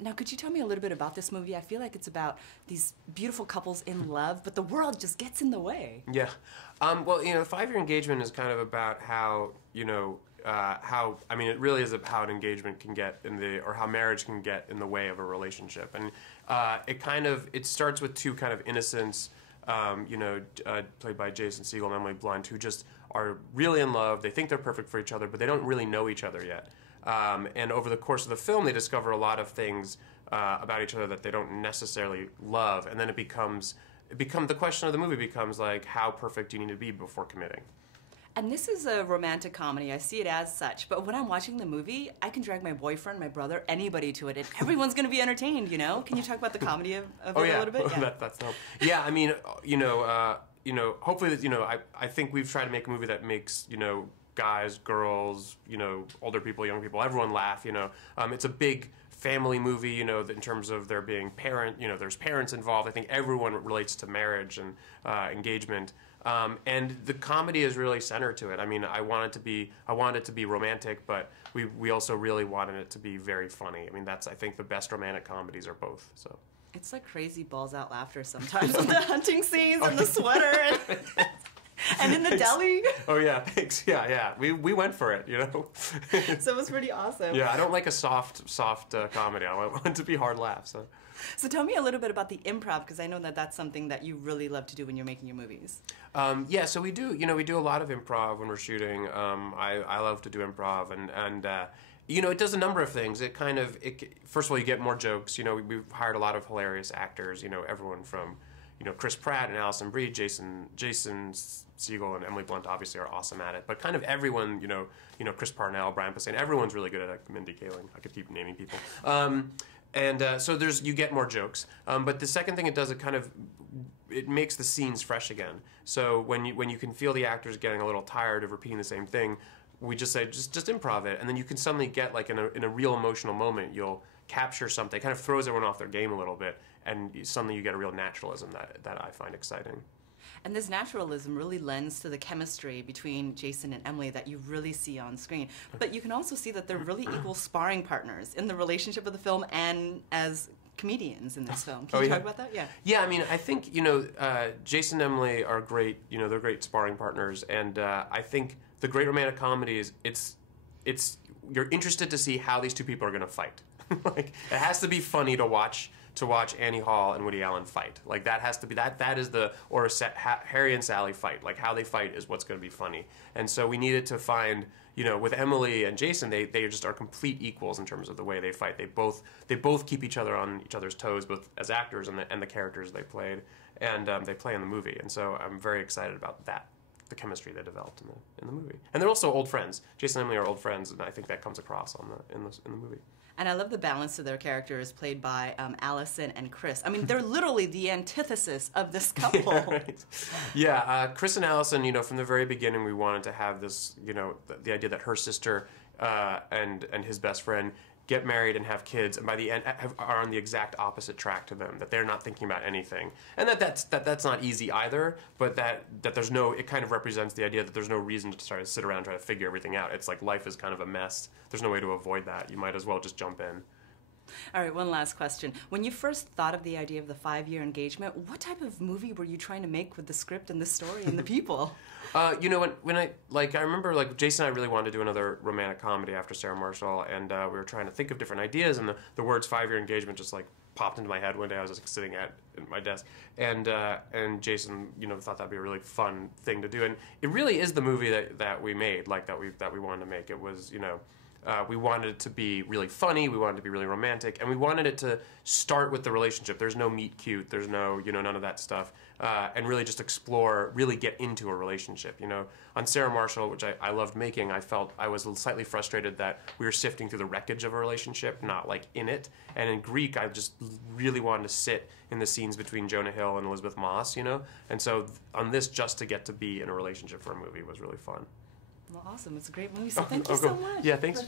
Now, could you tell me a little bit about this movie? I feel like it's about these beautiful couples in love, but the world just gets in the way. Yeah. Well, you know, 5-year engagement is kind of about how, you know, I mean, it really is about how an engagement can get in the, or how marriage can get in the way of a relationship. And it starts with two kind of innocents, you know, played by Jason Segel and Emily Blunt, who just are really in love. They think they're perfect for each other, but they don't really know each other yet. And over the course of the film, they discover a lot of things about each other that they don't necessarily love, and then the question of the movie becomes like, how perfect do you need to be before committing? And this is a romantic comedy. I see it as such. But when I'm watching the movie, I can drag my boyfriend, my brother, anybody to it, and everyone's going to be entertained, you know? Can you talk about the comedy of it a little bit? Yeah, that's no. Yeah, I mean, you know, hopefully, you know, I think we've tried to make a movie that makes, you know, guys, girls, you know, older people, young people, everyone laugh, you know. It's a big family movie, you know, in terms of there being there's parents involved. I think everyone relates to marriage and engagement. And the comedy is really centered to it. I mean, I want it to be romantic, but we also really wanted it to be very funny. I mean, I think the best romantic comedies are both, so. It's like crazy balls out laughter sometimes with the hunting scenes and the sweater and in the deli. Oh yeah, thanks. Yeah. We went for it, you know. So it was pretty awesome. Yeah, I don't like a soft comedy. I want it to be hard laughs. So tell me a little bit about the improv, because I know that that's something that you really love to do when you're making your movies. Yeah, so we do a lot of improv when we're shooting. I love to do improv, and you know, it does a number of things. First of all, you get more jokes. You know, we've hired a lot of hilarious actors. You know, everyone from, you know, Chris Pratt and Alison Brie, Jason Segel and Emily Blunt obviously are awesome at it. But kind of everyone, you know, Chris Parnell, Brian Posehn, everyone's really good at it. Mindy Kaling. I could keep naming people. So you get more jokes. But the second thing it does, it makes the scenes fresh again. So when you can feel the actors getting a little tired of repeating the same thing, we just say, just improv it. And then you can suddenly get, like, in a real emotional moment, you'll capture something. It kind of throws everyone off their game a little bit. And suddenly you get a real naturalism that I find exciting. And this naturalism really lends to the chemistry between Jason and Emily that you really see on screen. But you can also see that they're really equal sparring partners in the relationship of the film and as comedians in this film. Can you talk about that? Yeah. Yeah, I mean, I think, you know, Jason and Emily are great, you know, they're great sparring partners. And I think the great romantic comedies, you're interested to see how these two people are going to fight. Like, it has to be funny to watch Annie Hall and Woody Allen fight. Like, that has to be, that is Harry and Sally fight. Like, how they fight is what's going to be funny. And so we needed to find, you know, with Emily and Jason, they just are complete equals in terms of the way they fight. They both keep each other on each other's toes, both as actors and the characters they played, and they play in the movie. And so I'm very excited about that, the chemistry they developed in the movie. And they're also old friends. Jason and Emily are old friends, and I think that comes across in the movie. And I love the balance of their characters played by Allison and Chris. I mean, they're literally the antithesis of this couple. Yeah, right. Yeah, Chris and Allison, you know, from the very beginning we wanted to have this, you know, the idea that her sister and his best friend get married and have kids, and by the end are on the exact opposite track to them, that they're not thinking about anything. And that's not easy either, but that it kind of represents the idea that there's no reason to try to sit around and try to figure everything out. It's like life is kind of a mess. There's no way to avoid that. You might as well just jump in. All right, one last question. When you first thought of the idea of the 5-year engagement, what type of movie were you trying to make with the script and the story and the people? You know, when I remember, like, Jason and I really wanted to do another romantic comedy after Sarah Marshall, and we were trying to think of different ideas, and the words 5-year engagement just, like, popped into my head one day. I was just sitting at my desk, and Jason, you know, thought that'd be a really fun thing to do, and it really is the movie that we made, like, that we wanted to make. It was, you know, we wanted it to be really funny, we wanted it to be really romantic, and we wanted it to start with the relationship. There's no meet cute, there's no, you know, none of that stuff, and really just really get into a relationship. You know, on Sarah Marshall, which I loved making, I felt I was slightly frustrated that we were sifting through the wreckage of a relationship, not like in it. And in Greek, I just really wanted to sit in the scenes between Jonah Hill and Elizabeth Moss, you know? And so on this, just to get to be in a relationship for a movie was really fun. Well, awesome. It's a great movie, so thank you so much. Yeah, thanks.